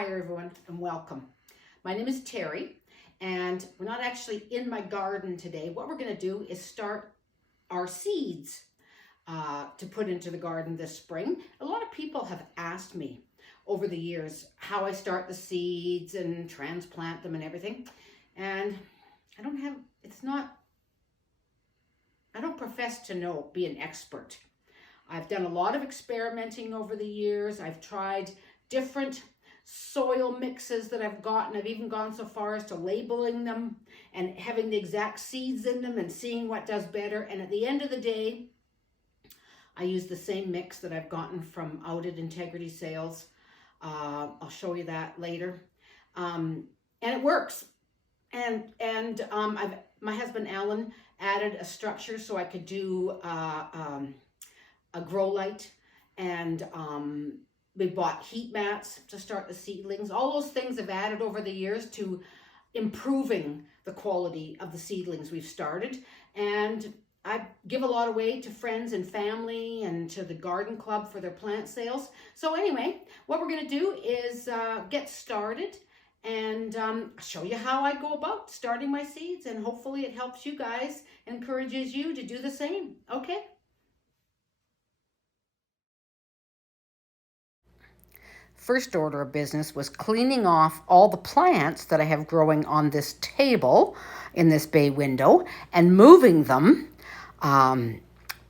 Hi everyone and welcome. My name is Terry and we're not actually in my garden today. What we're going to do is start our seeds to put into the garden this spring. A lot of people have asked me over the years how I start the seeds and transplant them and everything. And I don't profess to be an expert. I've done a lot of experimenting over the years. I've tried different soil mixes that I've gotten. I've even gone so far as to labeling them and having the exact seeds in them and seeing what does better. And at the end of the day, I use the same mix that I've gotten from out at Integrity Sales. I'll show you that later. And it works. And my husband Alan added a structure so I could do a grow light, and we bought heat mats to start the seedlings. All those things have added over the years to improving the quality of the seedlings we've started. And I give a lot away to friends and family and to the garden club for their plant sales. So anyway, what we're going to do is get started and show you how I go about starting my seeds, and hopefully it helps you guys, encourages you to do the same. Okay? First order of business was cleaning off all the plants that I have growing on this table in this bay window and moving them.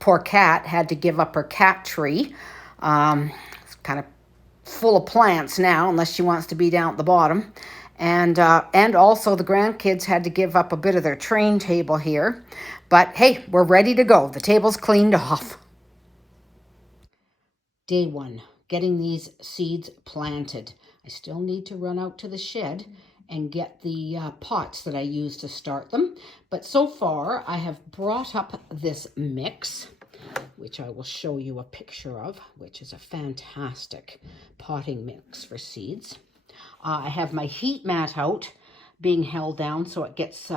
Poor cat had to give up her cat tree. It's kind of full of plants now, unless she wants to be down at the bottom. And also the grandkids had to give up a bit of their train table here. But hey, we're ready to go. The table's cleaned off. Day one. Getting these seeds planted. I still need to run out to the shed and get the pots that I use to start them. But so far I have brought up this mix, which I will show you a picture of, which is a fantastic potting mix for seeds. I have my heat mat out being held down so it gets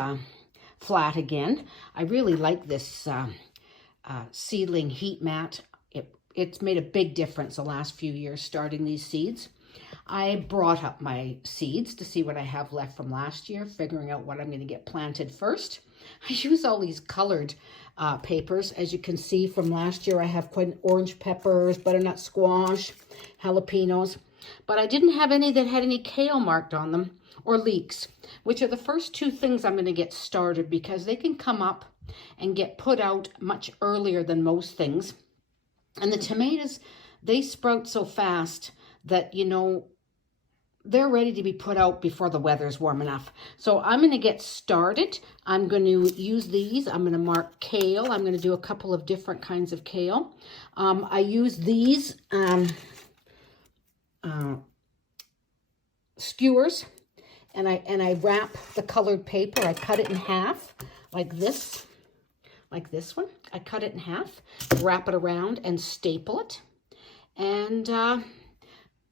flat again. I really like this seedling heat mat. It's made a big difference the last few years starting these seeds. I brought up my seeds to see what I have left from last year, figuring out what I'm going to get planted first. I use all these colored papers. As you can see from last year, I have quite orange peppers, butternut squash, jalapenos. But I didn't have any that had any kale marked on them, or leeks, which are the first two things I'm going to get started because they can come up and get put out much earlier than most things. And the tomatoes, they sprout so fast that, they're ready to be put out before the weather's warm enough. So I'm going to get started. I'm going to use these. I'm going to mark kale. I'm going to do a couple of different kinds of kale. I use these skewers, and I wrap the colored paper. I cut it in half like this. Like this one. I cut it in half, wrap it around and staple it, and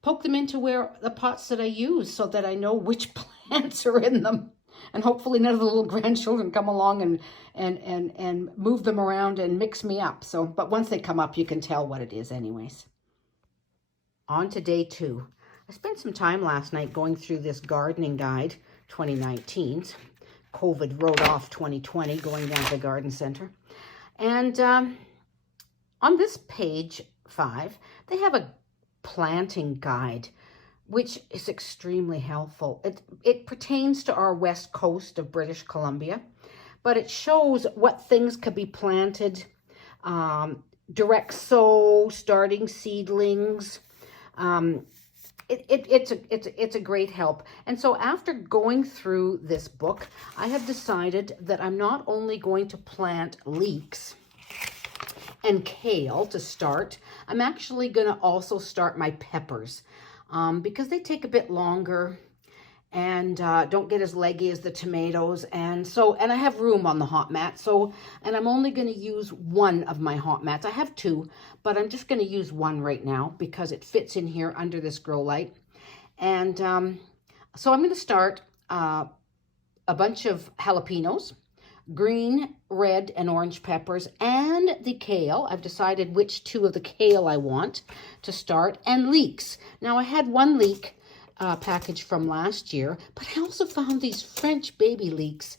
poke them into the pots that I use so that I know which plants are in them. And hopefully none of the little grandchildren come along and move them around and mix me up. But once they come up, you can tell what it is anyways. On to day two. I spent some time last night going through this gardening guide, 2019's. COVID wrote off 2020 going down to the garden center. And on this page 5, they have a planting guide, which is extremely helpful. It pertains to our west coast of British Columbia, but it shows what things could be planted, direct sow, starting seedlings. It's a great help. And so after going through this book, I have decided that I'm not only going to plant leeks and kale to start, I'm actually going to also start my peppers because they take a bit longer and don't get as leggy as the tomatoes. And I have room on the hot mat. And I'm only going to use one of my hot mats. I have two, but I'm just going to use one right now because it fits in here under this grow light. And so I'm going to start a bunch of jalapenos, green, red, and orange peppers, and the kale. I've decided which two of the kale I want to start, and leeks. Now I had one leek package from last year, but I also found these French baby leeks.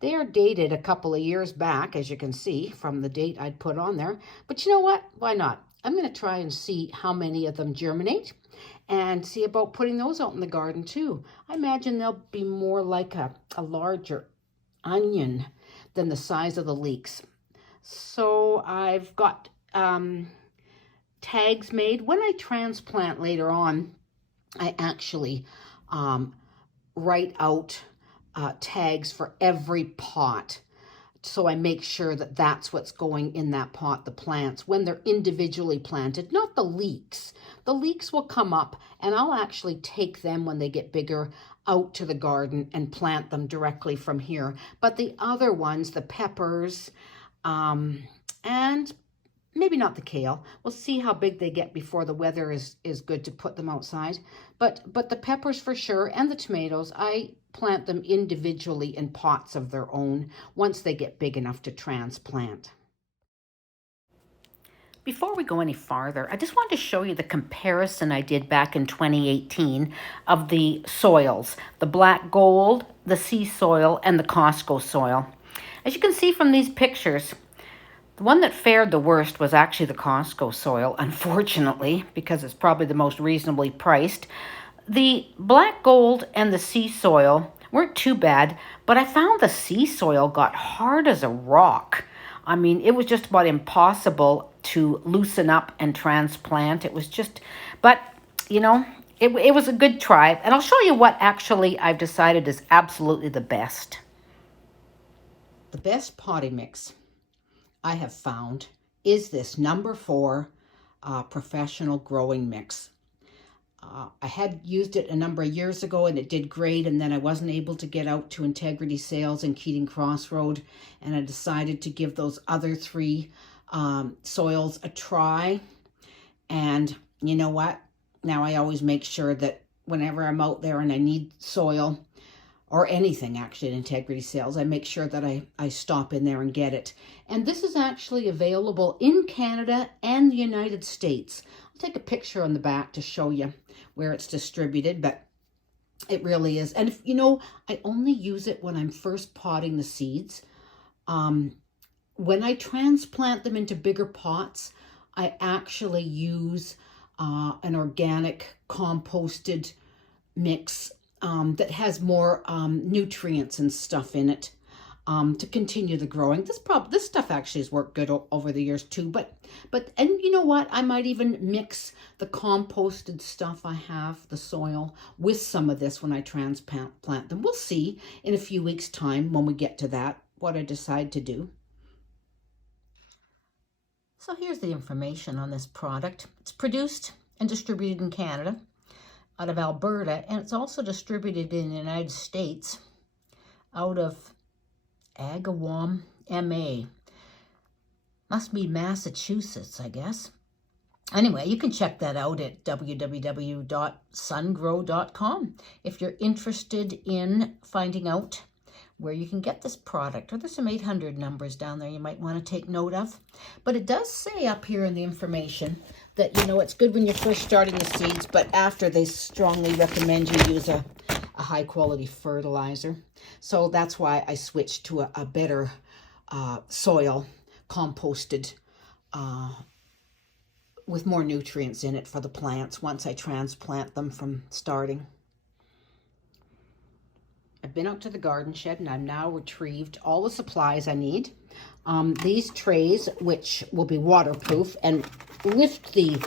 They are dated a couple of years back, as you can see from the date I'd put on there. But you know what? Why not? I'm going to try and see how many of them germinate and see about putting those out in the garden too. I imagine they'll be more like a larger onion than the size of the leeks. So I've got tags made. When I transplant later on, I actually write out tags for every pot. So I make sure that that's what's going in that pot, the plants, when they're individually planted, not the leeks. The leeks will come up and I'll actually take them when they get bigger out to the garden and plant them directly from here. But the other ones, the peppers, and maybe not the kale. We'll see how big they get before the weather is good to put them outside. But the peppers for sure, and the tomatoes, I plant them individually in pots of their own once they get big enough to transplant. Before we go any farther, I just wanted to show you the comparison I did back in 2018 of the soils, the black gold, the sea soil, and the Costco soil. As you can see from these pictures, the one that fared the worst was actually the Costco soil, unfortunately, because it's probably the most reasonably priced. The black gold and the sea soil weren't too bad, but I found the sea soil got hard as a rock. I mean, it was just about impossible to loosen up and transplant. It was just, but, you know, it was a good try. And I'll show you what actually I've decided is absolutely the best. The best potty mix I have found is this number 4 professional growing mix. I had used it a number of years ago and it did great, and then I wasn't able to get out to Integrity Sales in Keating Crossroad, and I decided to give those other 3 soils a try. And you know what? Now I always make sure that whenever I'm out there and I need soil, or anything actually at Integrity Sales, I make sure that I stop in there and get it. And this is actually available in Canada and the United States. I'll take a picture on the back to show you where it's distributed, but it really is. And if you know, I only use it when I'm first potting the seeds. When I transplant them into bigger pots, I actually use an organic composted mix that has more nutrients and stuff in it to continue the growing. This stuff actually has worked good over the years too. But and you know what? I might even mix the composted stuff I have, the soil, with some of this when I transplant them. We'll see in a few weeks' time when we get to that what I decide to do. So here's the information on this product. It's produced and distributed in Canada, out of Alberta, and it's also distributed in the United States out of Agawam, MA. Must be Massachusetts, I guess. Anyway, you can check that out at www.sungrow.com if you're interested in finding out where you can get this product. Or there's some 800 numbers down there you might want to take note of. But it does say up here in the information that, you know, it's good when you're first starting the seeds, but after they strongly recommend you use a high quality fertilizer. So that's why I switched to a better soil, composted, with more nutrients in it for the plants once I transplant them from starting. I've been out to the garden shed and I've now retrieved all the supplies I need. These trays, which will be waterproof, and lift the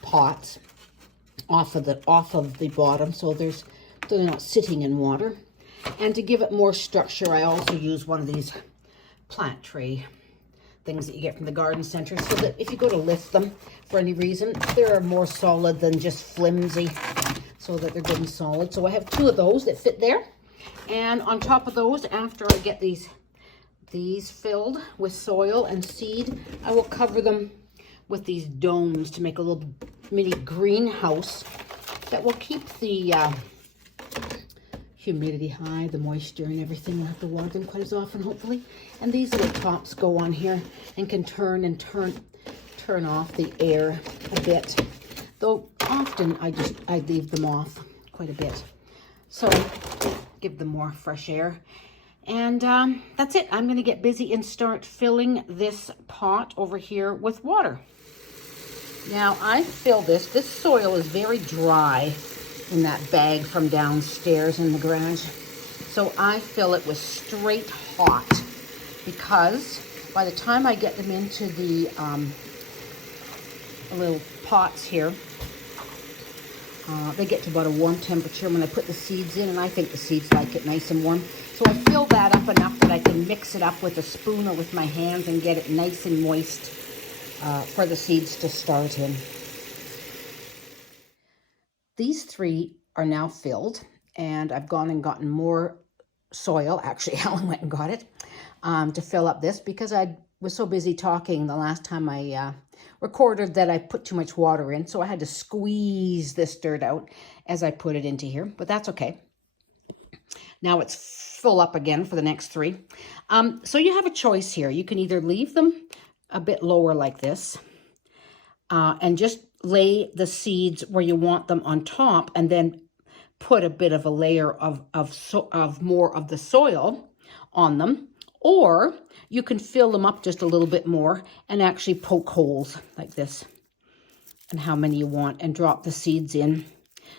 pots off of the bottom so they're not sitting in water. And to give it more structure, I also use one of these plant tray things that you get from the garden center, so that if you go to lift them for any reason, they're more solid than just flimsy, so that they're good and solid. So I have 2 of those that fit there. And on top of those, after I get these filled with soil and seed, I will cover them with these domes to make a little mini greenhouse that will keep the humidity high, the moisture and everything. I'll have to water them quite as often, hopefully. And these little tops go on here and can turn off the air a bit. Though often I leave them off quite a bit. So give them more fresh air. And that's it. I'm going to get busy and start filling this pot over here with water. Now I fill this. This soil is very dry in that bag from downstairs in the garage. So I fill it with straight hot because by the time I get them into the little pots here, they get to about a warm temperature when I put the seeds in, and I think the seeds like it nice and warm. So I fill that up enough that I can mix it up with a spoon or with my hands and get it nice and moist for the seeds to start in. These 3 are now filled, and I've gone and gotten more soil. Actually, Helen went and got it to fill up this because I was so busy talking the last time I recorded that I put too much water in. So I had to squeeze this dirt out as I put it into here, but that's okay. Now it's full up again for the next 3. So you have a choice here. You can either leave them a bit lower like this and just lay the seeds where you want them on top and then put a bit of a layer of more of the soil on them. Or you can fill them up just a little bit more and actually poke holes like this and how many you want and drop the seeds in.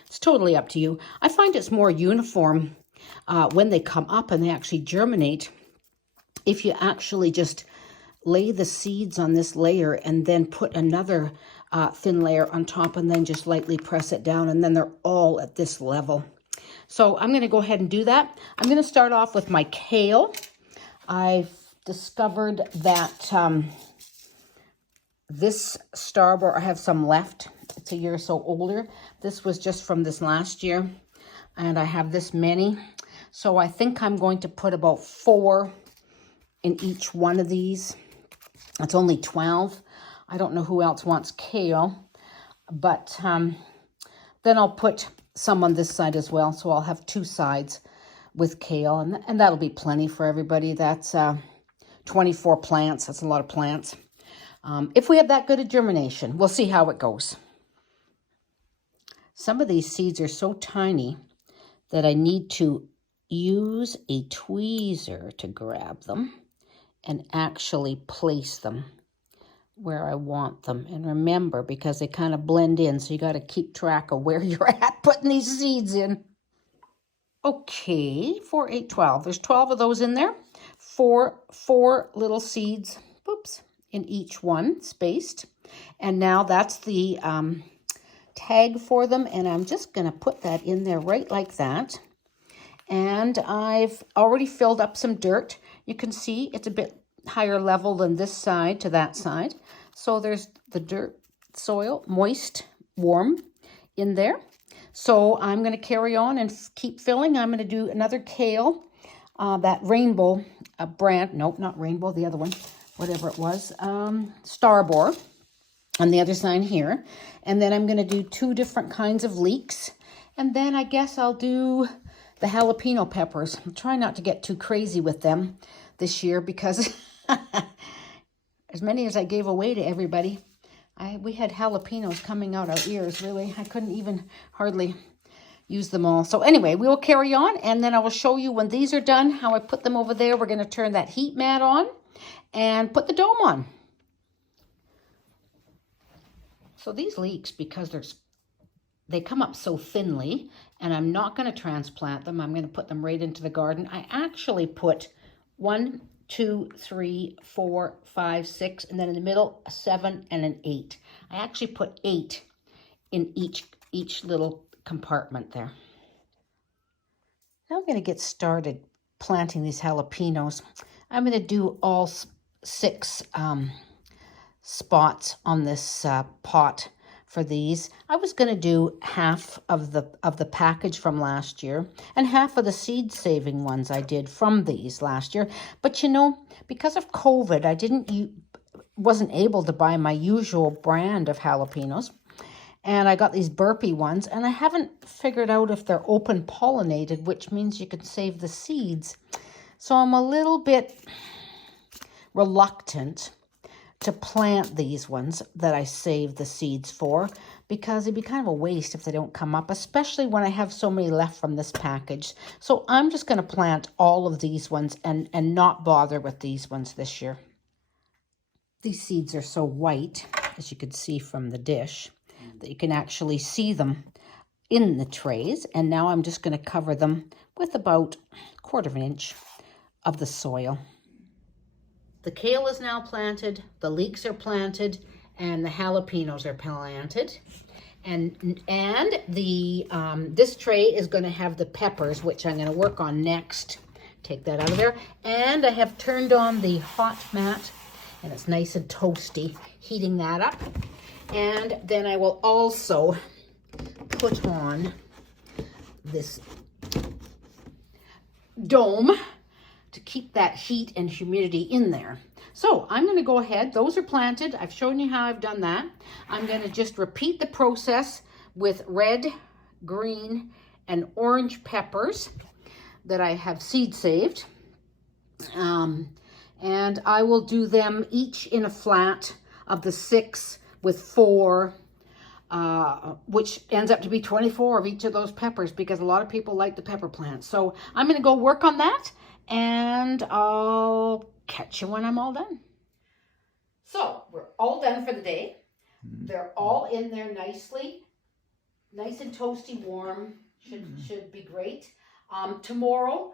It's totally up to you. I find it's more uniform when they come up and they actually germinate if you actually just lay the seeds on this layer and then put another thin layer on top and then just lightly press it down, and then they're all at this level. So I'm going to go ahead and do that. I'm going to start off with my kale. I've discovered that this starboard, I have some left. It's a year or so older. This was just from this last year, and I have this many. So I think I'm going to put about 4 in each one of these. It's only 12. I don't know who else wants kale, but then I'll put some on this side as well. So I'll have 2 sides with kale, and that'll be plenty for everybody. That's 24 plants. That's a lot of plants. If we have that good a germination, we'll see how it goes. Some of these seeds are so tiny that I need to use a tweezer to grab them and actually place them where I want them. And remember, because they kind of blend in, so you got to keep track of where you're at putting these seeds in. Okay, 4, 8, 12. There's 12 of those in there. Four little seeds, oops, in each one, spaced. And now that's the tag for them, and I'm just going to put that in there right like that. And I've already filled up some dirt. You can see it's a bit higher level than this side to that side. So there's the dirt, soil, moist, warm in there. So I'm going to carry on and keep filling. I'm going to do another kale, that rainbow brand. Nope, not rainbow, the other one, whatever it was, starboard on the other side here. And then I'm going to do 2 different kinds of leeks. And then I guess I'll do the jalapeno peppers. I'm trying not to get too crazy with them this year because as many as I gave away to everybody, we had jalapenos coming out our ears, really. I couldn't even hardly use them all. So anyway, we will carry on, and then I will show you when these are done, how I put them over there. We're going to turn that heat mat on and put the dome on. So these leeks, because they come up so thinly, and I'm not going to transplant them. I'm going to put them right into the garden. I actually put 1, 2, 3, 4, 5, 6, and then in the middle, a 7 and an 8. I actually put 8 in each little compartment there. Now I'm going to get started planting these jalapenos. I'm going to do all 6 spots on this pot for these. I was going to do half of the package from last year and half of the seed saving ones I did from these last year. But you know, because of COVID, I wasn't able to buy my usual brand of jalapenos. And I got these burpee ones, and I haven't figured out if they're open pollinated, which means you can save the seeds. So I'm a little bit reluctant to plant these ones that I saved the seeds for, because it'd be kind of a waste if they don't come up, especially when I have so many left from this package. So I'm just going to plant all of these ones and not bother with these ones this year. These seeds are so white, as you can see from the dish, that you can actually see them in the trays. And now I'm just going to cover them with about 1/4 inch of the soil. The kale is now planted, the leeks are planted, and the jalapenos are planted. And the this tray is going to have the peppers, which I'm going to work on next. Take that out of there. And I have turned on the hot mat, and it's nice and toasty, heating that up. And then I will also put on this dome to keep that heat and humidity in there. So I'm going to go ahead. Those are planted. I've shown you how I've done that. I'm going to just repeat the process with red, green, and orange peppers that I have seed saved. And I will do them each in a flat of the 6 with 4, which ends up to be 24 of each of those peppers, because a lot of people like the pepper plants. So I'm going to go work on that, and I'll catch you when I'm all done. So we're all done for the day. They're all in there nicely, nice and toasty warm. Should be great. Tomorrow,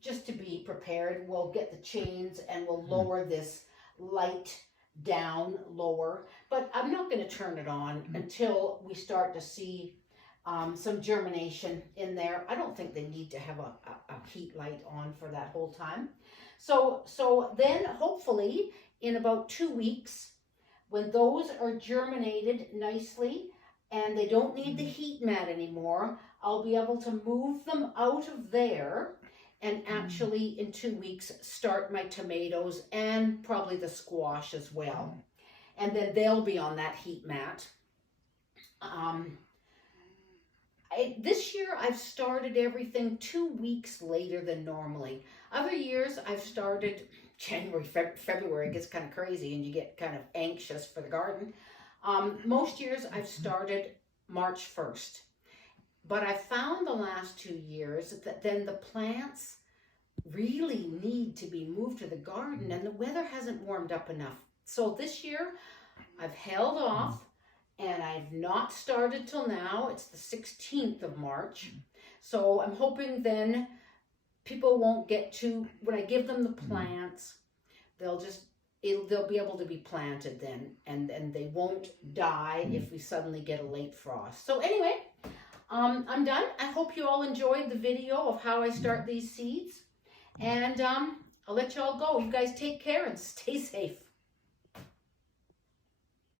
just to be prepared, we'll get the chains and we'll lower this light down lower. But I'm not going to turn it on until we start to see some germination in there. I don't think they need to have a heat light on for that whole time. So then hopefully in about 2 weeks, when those are germinated nicely and they don't need the heat mat anymore, I'll be able to move them out of there and actually in 2 weeks start my tomatoes and probably the squash as well. And then they'll be on that heat mat. This year I've started everything 2 weeks later than normally. Other years I've started January, February. It gets kind of crazy and you get kind of anxious for the garden. Most years I've started March 1st. But I found the last 2 years that then the plants really need to be moved to the garden and the weather hasn't warmed up enough. So this year I've held off and I've not started till now. It's the 16th of March. So I'm hoping then people won't get too, when I give them the plants, they'll be able to be planted then and they won't die if we suddenly get a late frost. So anyway, I'm done. I hope you all enjoyed the video of how I start these seeds. And I'll let you all go. You guys take care and stay safe.